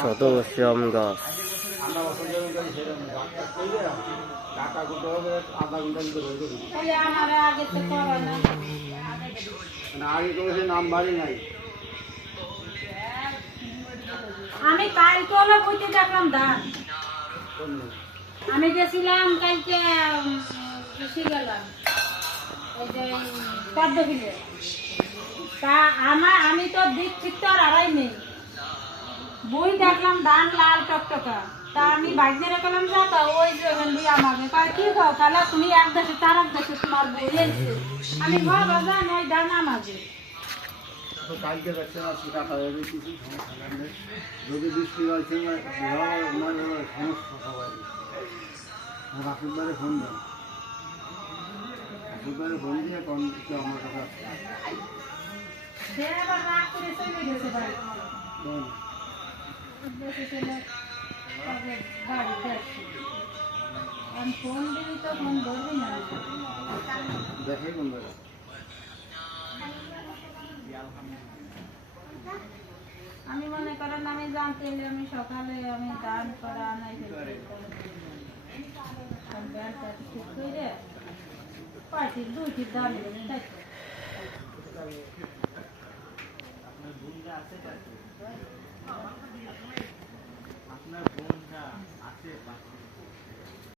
শতবর্ষী আম গাছ। আমি কালকে হলো বইতে দেখলাম ধান। আমি গেছিলাম কালকে গেলাম এই যে পদ্মবিলে। তা আমি তো দিক ঠিক তো আর আড়াই নেই, বই দেখলাম ধান লাল টকটকা। তা আমি বাইরে গেলাম যা, তা ওই যে আমাকে কি খাও তাহলে তুমি এক দেশে তার এক দেশে তোমার বই এসছে। আমি ভাবা জান ওই ধান আমাকে কালকে যাচ্ছে না কাটা হয়ে কিছু সমস্যা নেই, যদি বৃষ্টি হয়েছে সমস্যা সবাই। রাসুলবারে ফোন দেন, রাসুলবারে ফোন দিয়ে কোন কিছু আমার কাছে দেখে কোন জায়গায়। আমি মনে করেন আমি জানতে আমি সকালে আমি দান করা নাই ঠিক করে পার্টির দুইটি দান আপনার বোনটা আছে